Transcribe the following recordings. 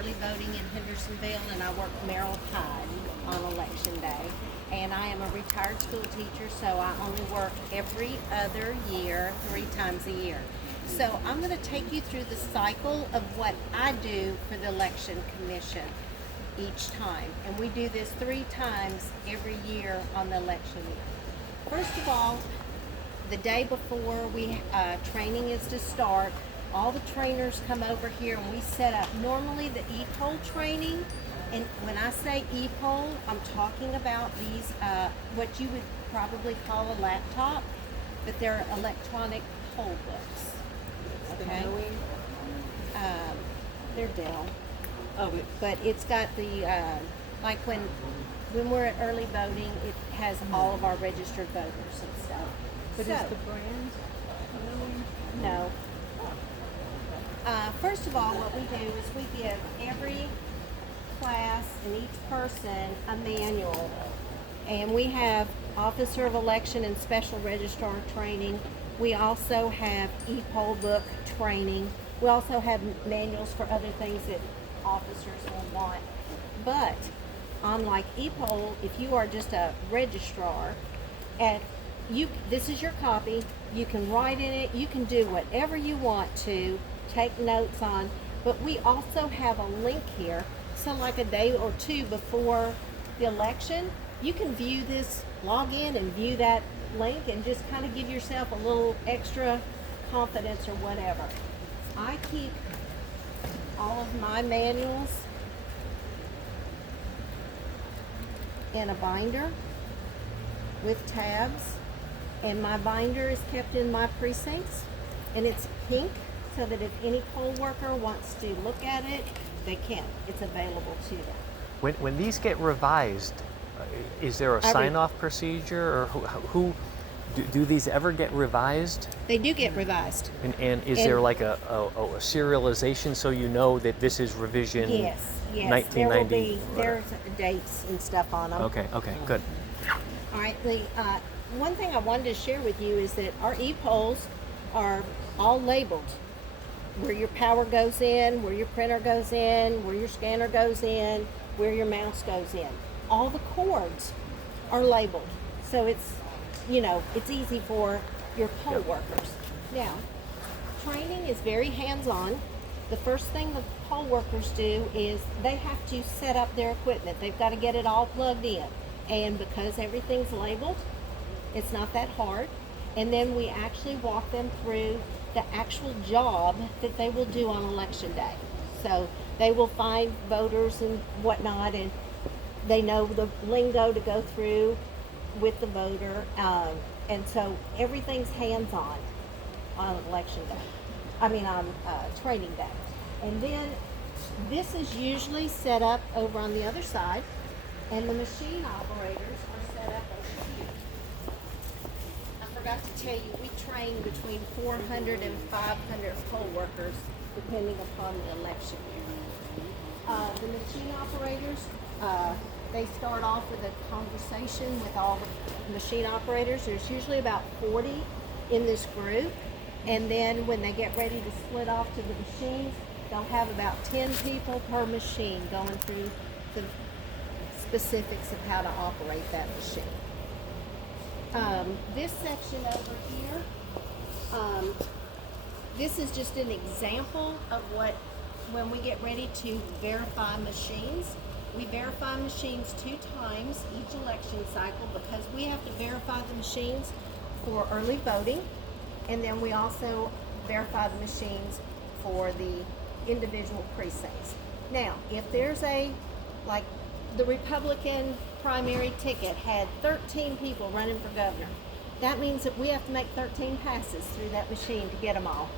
early voting in Hendersonville, and I work Merrill Tide on election day. And I am a retired school teacher, so I only work every other year, 3 times a year. So I'm going to take you through the cycle of what I do for the Election Commission each time. And we do this 3 times every year on the election year. First of all, the day before training is to start, all the trainers come over here and we set up normally the e-poll training. And when I say e-poll, I'm talking about these, what you would probably call a laptop, but they're electronic poll books. Okay? They're Dell. Oh, But it's got the, like when we're at early voting, it has all of our registered voters and stuff. but So, is the brand known? no. First of all, what we do is we give every class and each person a manual. And we have Officer of Election and Special Registrar training. We also have e-poll book training. We also have manuals for other things that officers will want. But unlike e-poll, if you are just a registrar, this is your copy. You can write in it. You can do whatever you want to, take notes on. But we also have a link here. So like a day or two before the election, you can view this, log in and view that link and just kind of give yourself a little extra confidence or whatever. I keep all of my manuals in a binder with tabs, and my binder is kept in my precincts, and it's pink so that if any poll worker wants to look at it, they can. It's available to them. When these get revised, is there a sign-off procedure, or who do these ever get revised? They do get revised. And is there like a serialization so you know that this is revision? Yes. 1990? There's dates and stuff on them. Okay, good. All right. The one thing I wanted to share with you is that our e-polls are all labeled. Where your power goes in, where your printer goes in, where your scanner goes in, where your mouse goes in. All the cords are labeled. So it's, it's easy for your poll workers. Now, training is very hands-on. The first thing the poll workers do is they have to set up their equipment. They've got to get it all plugged in. And because everything's labeled, it's not that hard. And then we actually walk them through the actual job that they will do on election day. So they will find voters and whatnot, and they know the lingo to go through with the voter. And so everything's hands-on on election day. On training day. And then this is usually set up over on the other side, and the machine operators are set up over here. I forgot to tell you, we train between 400 and 500 poll workers depending upon the election year. The machine operators, they start off with a conversation with all the machine operators. There's usually about 40 in this group. And then when they get ready to split off to the machines, they'll have about 10 people per machine going through the specifics of how to operate that machine. This section over here, this is just an example of when we get ready to verify machines. We verify machines 2 times each election cycle because we have to verify the machines for early voting, and then we also verify the machines for the individual precincts. Now, if there's like the Republican primary ticket had 13 people running for governor, that means that we have to make 13 passes through that machine to get them all.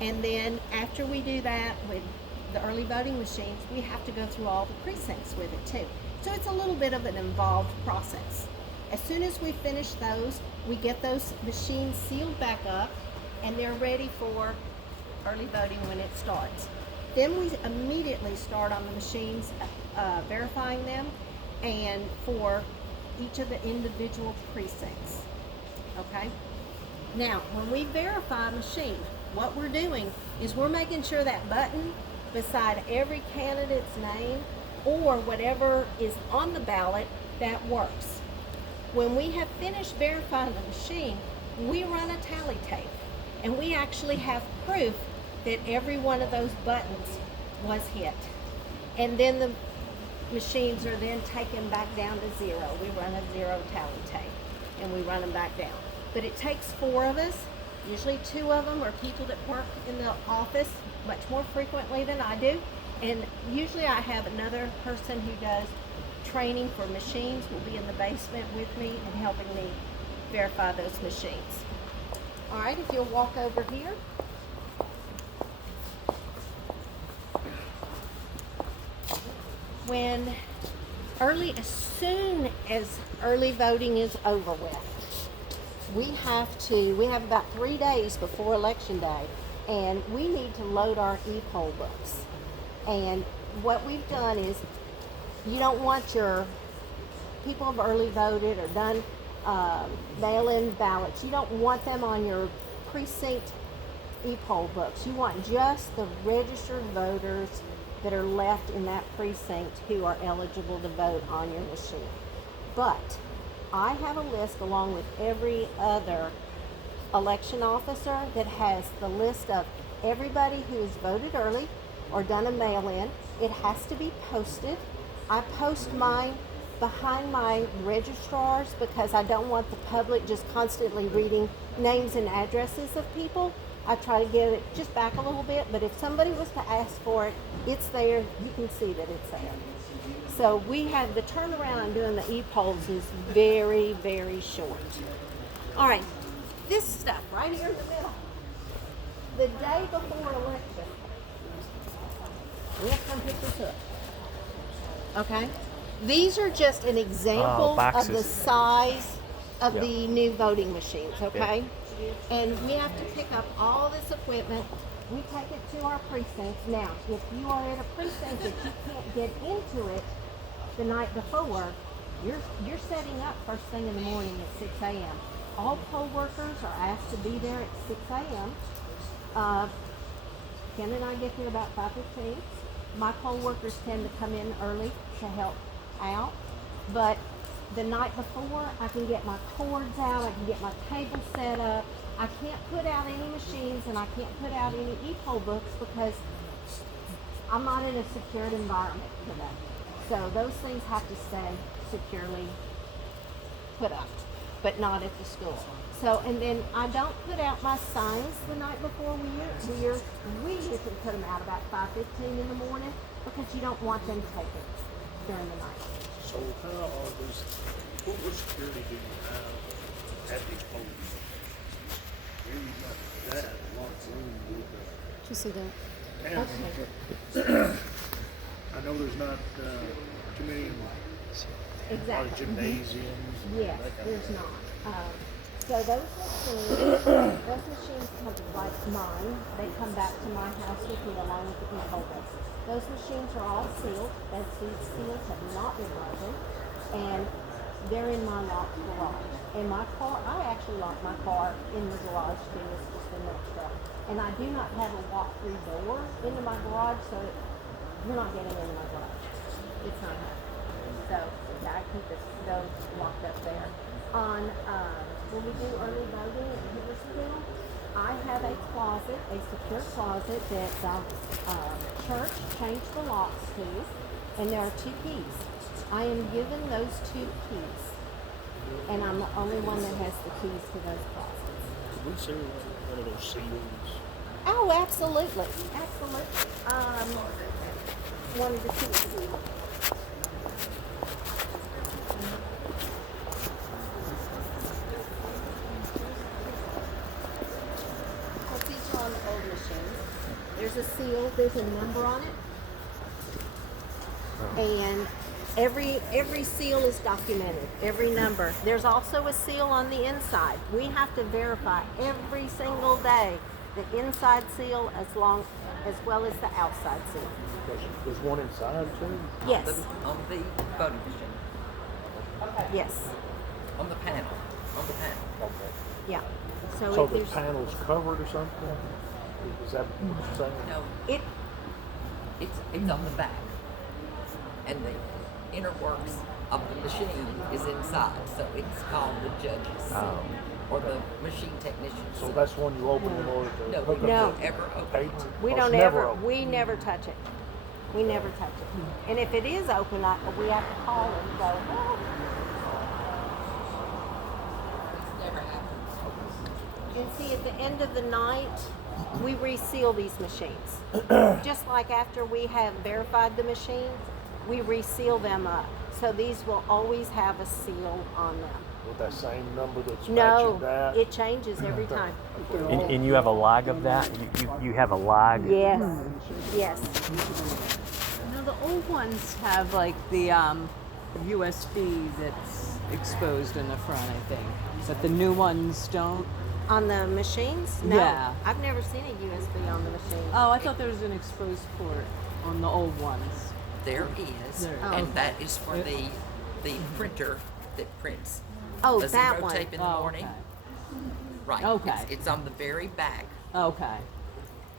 And then after we do that with the early voting machines, we have to go through all the precincts with it too. So it's a little bit of an involved process. As soon as we finish those, we get those machines sealed back up and they're ready for early voting when it starts. Then we immediately start on the machines, verifying them, and for each of the individual precincts. Okay? Now, when we verify a machine, what we're doing is we're making sure that button beside every candidate's name or whatever is on the ballot that works. When we have finished verifying the machine, we run a tally tape, and we actually have proof that every one of those buttons was hit. And then the machines are then taken back down to zero. We run a zero tally tape, and we run them back down. But it takes 4 of us. Usually 2 of them are people that work in the office much more frequently than I do. And usually I have another person who does training for machines, will be in the basement with me and helping me verify those machines. All right, if you'll walk over here. As soon as early voting is over with, we have about 3 days before election day, and we need to load our e-poll books. And what we've done is, you don't want your people have early voted or done mail-in ballots. You don't want them on your precinct e-poll books. You want just the registered voters that are left in that precinct who are eligible to vote on your machine. But I have a list along with every other election officer that has the list of everybody who's voted early or done a mail-in. It has to be posted. I post mine behind my registrars because I don't want the public just constantly reading names and addresses of people. I try to get it just back a little bit, but if somebody was to ask for it, it's there. You can see that it's there. So we have the turnaround on doing the e-polls is very, very short. All right, this stuff right here in the middle. The day before election, we have some pictures up. Okay? These are just an example of the size of the new voting machines, okay? And we have to pick up all this equipment. We take it to our precincts. Now, if you are at a precinct that you can't get into it the night before, you're setting up first thing in the morning at 6 a.m. All poll workers are asked to be there at 6 a.m. Ken and I get here about 5:15. My poll workers tend to come in early to help out, but the night before I can get my cords out, I can get my table set up. I can't put out any machines and I can't put out any e-poll books because I'm not in a secured environment today. So those things have to stay securely put up, but not at the school. So, and then I don't put out my signs the night before we usually put them out about 5:15 in the morning because you don't want them taken during the night. So how are those, what security do you have at these polls? Maybe not that, a lot of room with Just see that. and I know there's not too many Exactly. gymnasiums. and Yes, that kind of there's stuff. not. So those machines come like mine. They come back to my house with me along with the e-poll books. Those machines are all sealed. Those seals have not been broken, and they're in my locked garage. And my car, I actually lock my car in the garage too. It's just a nutshell. And I do not have a walk-through door into my garage, so you're not getting into my garage. It's not happening. So yeah, I keep those locked up there. When we do early voting at Hooversville, I have a closet, a secure closet that the church changed the locks to, and there are 2 keys. I am given those 2 keys, and I'm the only one that has the keys to those closets. Could we see one of those seals? Oh, absolutely, absolutely. Wanted to see the seal. On the old machines, there's a seal, there's a number on it, and every seal is documented, every number. There's also a seal on the inside. We have to verify every single day the inside seal as well as the outside seal. There's one inside too? Yes, On the voting machine. yes, On the panel. yeah. So if the there's- panel's covered or something? Is that what you're saying? No, it It's on the back. And the inner works of the machine is inside. So it's called the judge's seat. Oh. Or the machine technician's So seat. that's one you open in order to No, hook we up don't ever open the it. paper? We Oh, don't it's never ever, open. we never touch it. We never touch it. And if it is open, we have to call and go, well, It's never happened. and see, at the end of the night, we reseal these machines. Just like after we have verified the machines, we reseal them up. So these will always have a seal on them. With that same number that's No, matching that? it changes every time. And you have a log of that? You have a log? Yes, yes. No, the old ones have like the USB that's exposed in the front, I think. But the new ones don't. On the machines? No. Yeah. I've never seen a USB on the machine. Oh, I thought there was an exposed port on the old ones. There is, There is. and that is for the printer that prints. Oh, a that zero one. tape in the Oh, morning. okay. Right. Okay. It's on the very back, Okay.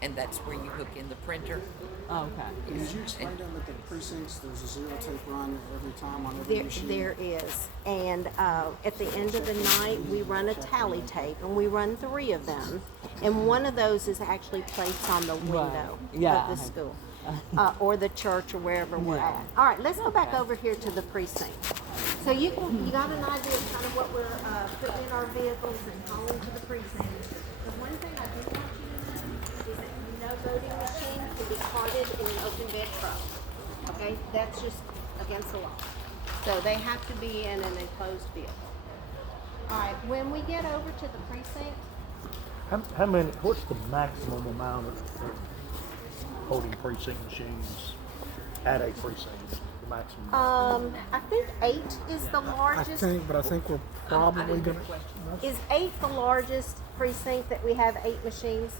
and that's where you hook in the printer. Okay. Did you explain to them at the precincts there's a zero tape run every time on every machine? There is. And at the end of the night, we run a tally tape, and we run 3 of them. And one of those is actually placed on the window Yeah. of the school or the church or wherever we're Yeah. at. All right, let's go back Okay. over here to the precinct. So you got an idea of kind of what we're putting in our vehicles and hauling to the precinct. The one thing I do want you to know is that no voting machine can be carted in an open bed truck. Okay, that's just against the law. So they have to be in an enclosed vehicle. All right, when we get over to the precinct, How many, what's the maximum amount of voting precinct machines at a precinct? The maximum? I think 8 is the I largest. think we're probably gonna, Is 8 the largest precinct that we have 8 machines?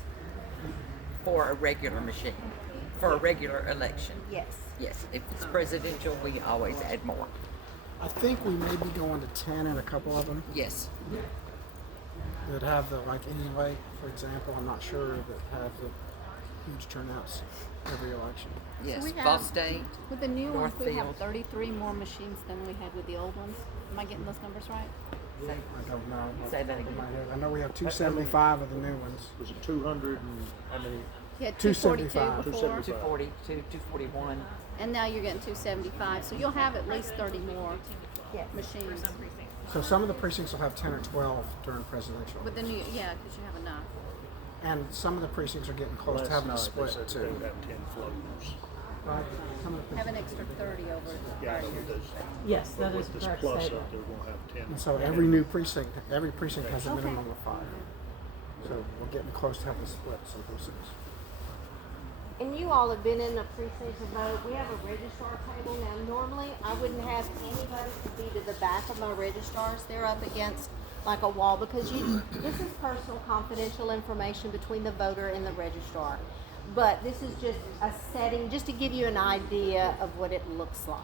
For a regular machine, for a regular election. Yes. Yes, if it's presidential, we always add more. I think we may be going to 10 in a couple of them Yes. that have the, like Indian Lake, for example, I'm not sure, that have the huge turnouts every election. Yes. we Ball have- State. With the new ones, we have Northfield. 33 more machines than we had with the old ones. Am I getting those numbers right? I don't know. Say that off the top of again. my head. I know we have 275 of the new ones. Was it 200 and how many? You had 275. 242 before, 240, 241. and now you're getting 275. So you'll have at least 30 more Yes. machines So some of the precincts will have 10 or 12 during presidential. with the new, yeah, because you have enough. And some of the precincts are getting close to Last having a night they split said too. they would have 10 floaters. Right? Some of the Have an precincts. extra 30 over Yeah, prior but years. this- Yes, but that is with this correct plus statement. up, they're gonna have 10. And so every new precinct, every precinct has a Okay. minimum of 5. So we're getting close to having a split, so those things. And you all have been in the precinct to vote. We have a registrar table now. Normally, I wouldn't have anybody to be to the back of my registrars. They're up against like a wall because this is personal confidential information between the voter and the registrar. But this is just a setting, just to give you an idea of what it looks like.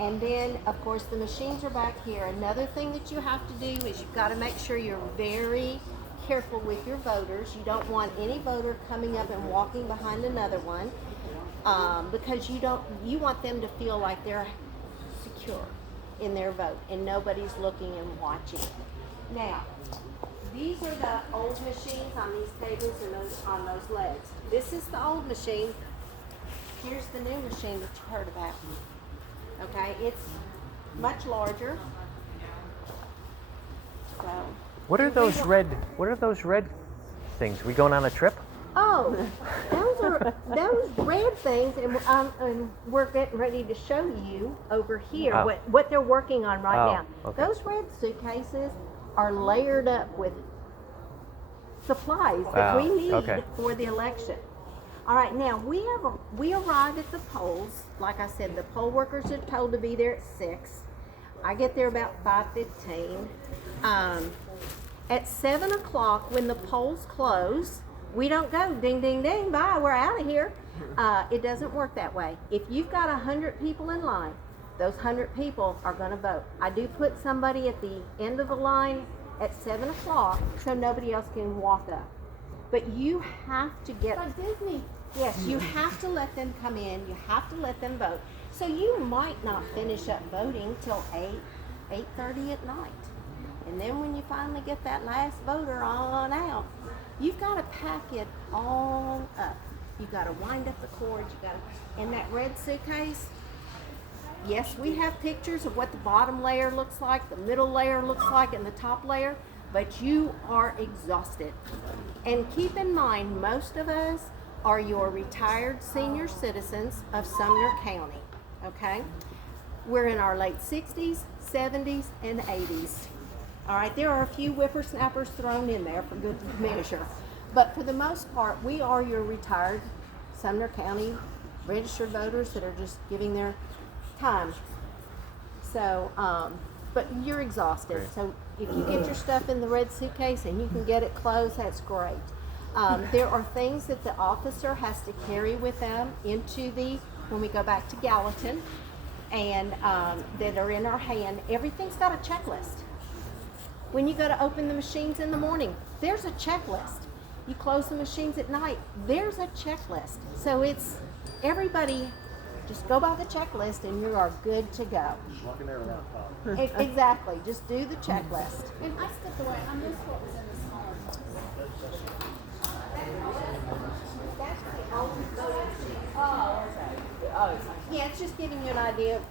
And then, of course, the machines are back here. Another thing that you have to do is you've got to make sure you're very careful with your voters. You don't want any voter coming up and walking behind another one because you want them to feel like they're secure in their vote and nobody's looking and watching. Now, these are the old machines on these tables and on those legs. This is the old machine. Here's the new machine that you heard about. Okay, it's much larger. So. What are those red? What are those red things? We going on a trip? Oh, those are those red things, and we're getting ready to show you over here Oh. what they're working on right Oh, now. okay. Those red suitcases are layered up with supplies that Wow, we need okay. for the election. All right, now we arrive at the polls. Like I said, the poll workers are told to be there at 6. I get there about 5:15. At 7 o'clock, when the polls close, we don't go ding, ding, ding, bye, we're out of here. It doesn't work that way. If you've got 100 people in line, those 100 people are going to vote. I do put somebody at the end of the line at 7 o'clock so nobody else can walk up. But you have to get. Disney. Yes, you have to let them come in. You have to let them vote. So you might not finish up voting till 8:30 at night. And then when you finally get that last voter on out, you've got to pack it all up. You've got to wind up the cords. You got to, in that red suitcase. Yes, we have pictures of what the bottom layer looks like, the middle layer looks like, and the top layer, but you are exhausted. And keep in mind, most of us are your retired senior citizens of Sumner County, okay? We're in our late 60s, 70s, and 80s. All right, there are a few whippersnappers thrown in there for good measure. But for the most part, we are your retired Sumner County registered voters that are just giving their time. So, but you're exhausted. Great. So if you get your stuff in the red suitcase and you can get it closed, that's great. There are things that the officer has to carry with them into when we go back to Gallatin, and that are in our hand. Everything's got a checklist. When you go to open the machines in the morning, there's a checklist. You close the machines at night, there's a checklist. So it's everybody. Just go by the checklist and you are good to go. Walking there without pop. Exactly. Just do the checklist. And I stepped away. I missed what was in the smaller box. Yeah, it's just giving you an idea of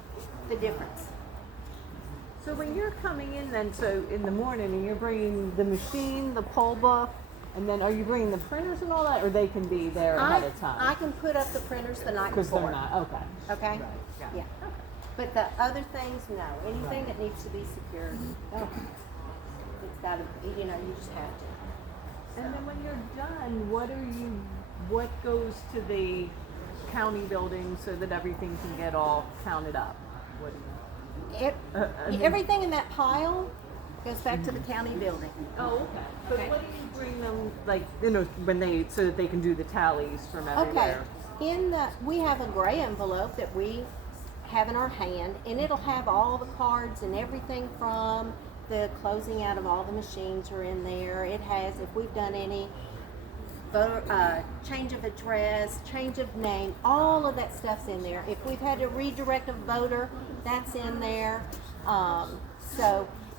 the difference. So when you're coming in then, so in the morning, and you're bringing the machine, the poll book, and then are you bringing the printers and all that, or they can be there ahead of time? I can put up the printers the night Because before. they're not, okay. Okay? Right, got it. Yeah. But the other things, no. Anything that needs to be secured, it's got to, you just have to. And then when you're done, what goes to the county building so that everything can get all counted up? What do you? Everything in that pile goes back to the county building. Oh, okay. But Okay. what do you bring them, like, so that they can do the tallies from everywhere? Okay. We have a gray envelope that we have in our hand, and it'll have all the cards and everything from the closing out of all the machines are in there. It has, if we've done any voter, change of address, change of name, all of that stuff's in there. If we've had to redirect a voter, that's in there.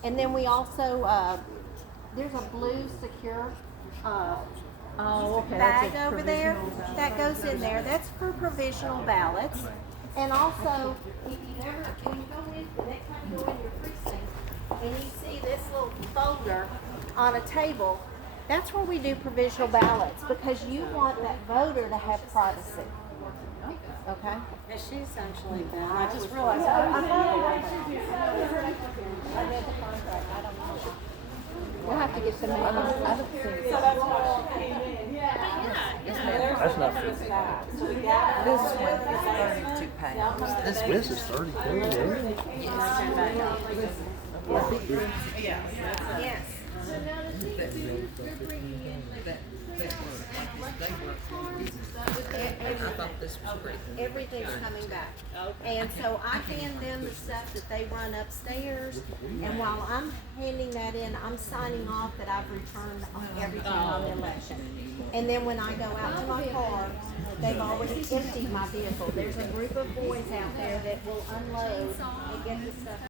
And then we also, there's a blue secure bag over there that goes in there. That's for provisional ballots. And also, if you ever, when you go in, the next time you go in your precinct, and you see this little folder on a table, that's where we do provisional ballots, because you want that voter to have privacy. Okay? Yeah, she's actually bad. I just realized I read the contract. I don't know. We'll have to get the mail. That's not fair. This one is 32 pounds. This is 32. Yes. I thought this was pretty cool. Everything's coming back. And so I hand them the stuff that they run upstairs, and while I'm handing that in, I'm signing off that I've returned everything on the election. And then when I go out to my car, they've already emptied my vehicle. There's a group of boys out there that will unload and get the stuff